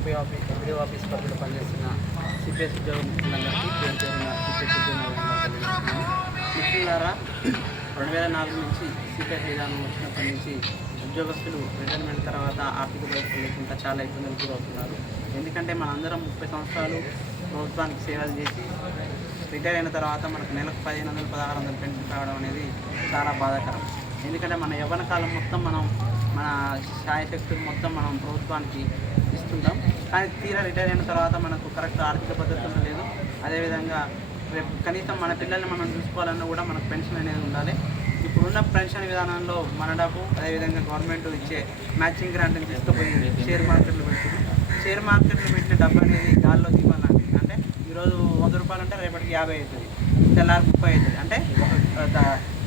MPD office పరిధిలో పనిచేస్తున్న CPS ఉద్యోగులందరికీ పేరు పేరున సిపిఎస్ ఉద్యోగాలు మిత్రులారా, 2004 నుంచి సిపిఎస్ విధానం వచ్చినప్పటి నుంచి ఉద్యోగస్తులు రిటైర్మెంట్ తర్వాత ఆర్థిక పరిస్థితులు లేకుండా చాలా ఇబ్బందులు గురవుతున్నారు. ఎందుకంటే మనందరం 30 సంవత్సరాలు ప్రభుత్వానికి సేవలు చేసి రిటైర్ అయిన తర్వాత మనకు నెలకు 1500, 1600 పెన్షన్ రావడం అనేది చాలా బాధాకరం. ఎందుకంటే మన యవ్వన కాలం మొత్తం మన శాయశక్తులు మొత్తం మనం ప్రభుత్వానికి ఇస్తుంటాం. కానీ తీరా రిటైర్ అయిన తర్వాత మనకు కరెక్ట్ ఆర్థిక భద్రత లేదు. అదేవిధంగా రేపు కనీసం మన పిల్లల్ని మనం చూసుకోవాలన్నా కూడా మనకు పెన్షన్ అనేది ఉండాలి. ఇప్పుడున్న పెన్షన్ విధానంలో మన డబ్బు అదేవిధంగా గవర్నమెంట్ ఇచ్చే మ్యాచింగ్ గ్రాంట్ని తీసుకుపోయి షేర్ మార్కెట్లో పెడుతుంది. షేర్ మార్కెట్లో పెట్టిన డబ్బు అనేది గాల్లో ఇవ్వాలండి. అంటే ఈరోజు 100 రూపాయలు అంటే రేపటికి 50 అవుతుంది, తెల్లారి 30 అవుతుంది. అంటే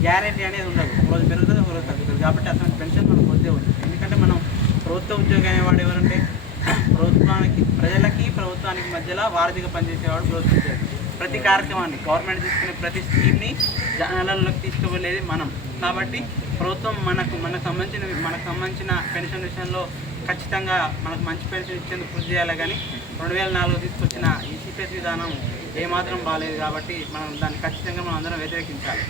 గ్యారెంటీ అనేది ఉండదు, ఒకరోజు పెరుగుతుంది, ఒకరోజు తగ్గుతుంది. కాబట్టి అసలు పెన్షన్ మనకు వద్దే ఉంది. ఎందుకంటే మనం ప్రభుత్వ ఉద్యోగి అనేవాడు ఎవరంటే ప్రభుత్వానికి మధ్యలో వారధిగా పనిచేసేవాడు ప్రభుత్వ ఉద్యోగి. ప్రతి కార్యక్రమాన్ని గవర్నమెంట్ తీసుకునే ప్రతి స్కీమ్ని జనాలలోకి తీసుకువెళ్ళేది మనం. కాబట్టి ప్రభుత్వం మనకు సంబంధించిన పెన్షన్ విషయంలో ఖచ్చితంగా మనకు మంచి పెన్షన్ ఇచ్చేందుకు కృషి చేయాలి. కానీ 2004 తీసుకొచ్చిన ఈ సిపిఎస్ విధానం ఏమాత్రం బాగాలేదు. కాబట్టి మనం దాన్ని ఖచ్చితంగా మనం అందరం వ్యతిరేకించాలి.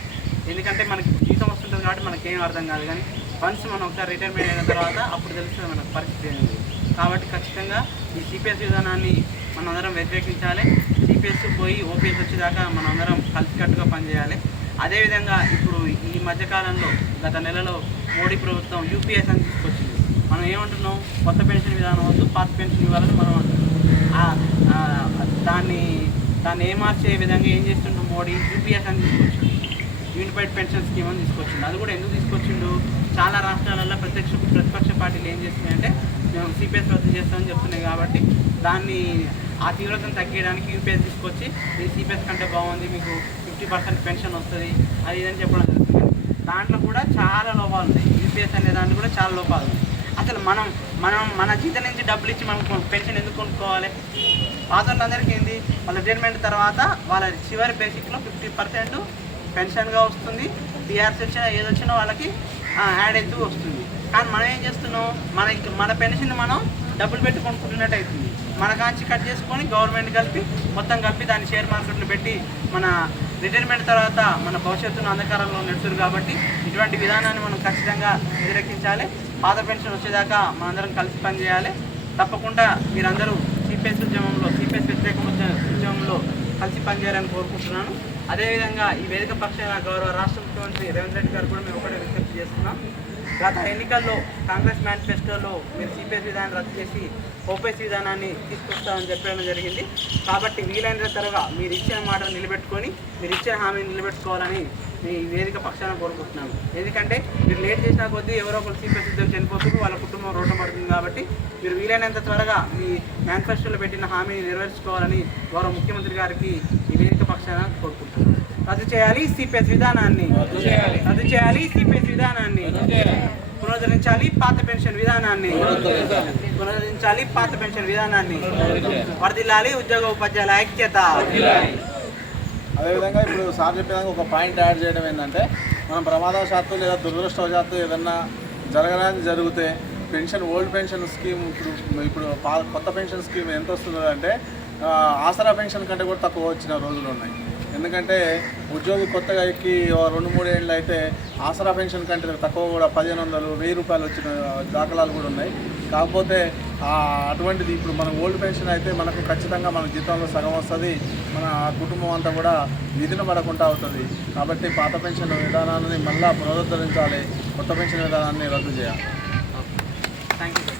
ఎందుకంటే మనకి జీతం వస్తుంటుంది కాబట్టి మనకేం అర్థం కాదు. కానీ వన్స్ మనం ఒకసారి రిటైర్మెంట్ అయిన తర్వాత అప్పుడు తెలుస్తుంది మనకు పరిస్థితి ఏంటి. కాబట్టి ఖచ్చితంగా ఈ సిపిఎస్ విధానాన్ని మనం అందరం వ్యతిరేకించాలి. సిపిఎస్ పోయి ఓపీఎస్ వచ్చేదాకా మనం అందరం కలిసికట్టుగా పనిచేయాలి. అదేవిధంగా ఇప్పుడు ఈ మధ్యకాలంలో గత నెలలో మోడీ ప్రభుత్వం యూపీఎస్ అని తీసుకొచ్చింది. మనం ఏమంటున్నాం, కొత్త పెన్షన్ విధానం వద్దు, పాత పెన్షన్ ఇవ్వాలని మనం అంటున్నాం. దాన్ని ఏమార్చే విధంగా ఏం చేస్తుంటాం, మోడీ యూపీఎస్ అని తీసుకొచ్చిండు, యూనిఫైడ్ పెన్షన్ స్కీమ్ అని తీసుకొచ్చిండు. అది కూడా ఎందుకు తీసుకొచ్చిండు, చాలా రాష్ట్రాలలో ప్రతిపక్ష పార్టీలు ఏం చేస్తున్నాయంటే మేము సిపిఎస్ రద్దు చేస్తామని చెప్తున్నాయి. కాబట్టి దాన్ని ఆ తీవ్రతను తగ్గించడానికి యూపీఎస్ తీసుకొచ్చి ఈ సిపిఎస్ కంటే బాగుంది, మీకు 50% పెన్షన్ వస్తుంది అది ఇదని చెప్పడం జరుగుతుంది. దాంట్లో కూడా చాలా లోపాలు ఉన్నాయి. యూపీఎస్ అనే దాంట్లో కూడా చాలా లోపాలు ఉన్నాయి. అసలు మన జీతం నుంచి డబ్బులు ఇచ్చి మనం పెన్షన్ ఎందుకు కొనుక్కోవాలి? పాత వాళ్ళందరికీ ఏంది, వాళ్ళ రిటైర్మెంట్ తర్వాత వాళ్ళ చివరి బేసిక్లో 50% పెన్షన్గా వస్తుంది. టీఆర్ఎస్ వచ్చినా ఏదొచ్చినా వాళ్ళకి యాడ్ అవుతూ వస్తుంది. కానీ మనం ఏం చేస్తున్నాం, మన పెన్షన్ మనం డబ్బులు పెట్టి కొనుక్కుంటున్నట్టు అవుతుంది. మన కాంచి కట్ చేసుకొని గవర్నమెంట్ మొత్తం కలిపి దాన్ని షేర్ మార్కెట్లో పెట్టి మన రిటైర్మెంట్ తర్వాత మన భవిష్యత్తును అంధకారంలో నెడుతుంది. కాబట్టి ఇటువంటి విధానాన్ని మనం ఖచ్చితంగా వ్యతిరేకించాలి. పాత పెన్షన్ వచ్చేదాకా మనందరం కలిసి పనిచేయాలి. తప్పకుండా మీరందరూ సిపిఎస్ వ్యతిరేక ఉద్యమంలో కలిసి పనిచేయాలని కోరుకుంటున్నాను. అదేవిధంగా ఈ వేదిక పక్షాన గౌరవ రాష్ట్ర ముఖ్యమంత్రి రేవంత్ రెడ్డి గారు కూడా మేము ఒకటే విజ్ఞప్తి చేస్తున్నాం. గత ఎన్నికల్లో కాంగ్రెస్ మేనిఫెస్టోలో మీరు సిపిఎస్ విధానాన్ని రద్దు చేసి ఓపీఎస్ విధానాన్ని తీసుకొస్తామని చెప్పడం జరిగింది. కాబట్టి వీలైన త్వరగా మీరు ఇచ్చిన మాటను నిలబెట్టుకొని మీరు ఇచ్చిన హామీని నిలబెట్టుకోవాలని మీ వేదిక పక్షాన కోరుకుంటున్నాను. ఎందుకంటే మీరు లేట్ చేసినా కొద్దీ ఎవరో ఒకరు సిపిఎస్ ఉద్యోగం చనిపోతుంది, వాళ్ళ కుటుంబం రోడ్డు పడుతుంది. కాబట్టి మీరు వీలైనంత త్వరగా మీ మేనిఫెస్టోలో పెట్టిన హామీని నెరవేర్చుకోవాలని గౌరవ ముఖ్యమంత్రి గారికి ఈ వేదిక పక్షాన కోరుకుంటున్నాను. రద్దు చేయాలి సిపిఎస్ విధానాన్ని, రద్దు చేయాలి సిపిఎస్ విధానాన్ని, పునరుద్ధరించాలి పాత పెన్షన్ విధానాన్ని, పునరుద్ధరించాలి పాత పెన్షన్ విధానాన్ని, వర్ధిల్లాలి ఉద్యోగ ఉపాధ్యాయుల ఐక్యత. అదేవిధంగా ఇప్పుడు సార్ చెప్పే ఒక పాయింట్ యాడ్ చేయడం ఏంటంటే, మనం ప్రమాదవశాత్తు లేదా దురదృష్టవశాత్తు ఏదన్నా జరిగితే ఓల్డ్ పెన్షన్ స్కీమ్ ఇప్పుడు కొత్త పెన్షన్ స్కీమ్ ఎంత వస్తుందో అంటే ఆసరా పెన్షన్ కంటే కూడా తక్కువ వచ్చిన రోజులు ఉన్నాయి. ఎందుకంటే ఉద్యోగి కొత్తగా ఎక్కి 2-3 ఏళ్ళు అయితే ఆసరా పెన్షన్ కంటే తక్కువ కూడా 1500, 1000 రూపాయలు వచ్చిన దాఖలాలు కూడా ఉన్నాయి. కాకపోతే అటువంటిది ఇప్పుడు మన ఓల్డ్ పెన్షన్ అయితే మనకు ఖచ్చితంగా మన జీతంలో సగం వస్తుంది, మన కుటుంబం అంతా కూడా విధిన పడకుండా అవుతుంది. కాబట్టి పాత పెన్షన్ విధానాన్ని మళ్ళీ పునరుద్ధరించాలి, కొత్త పెన్షన్ విధానాన్ని రద్దు చేయాలి. Thank you.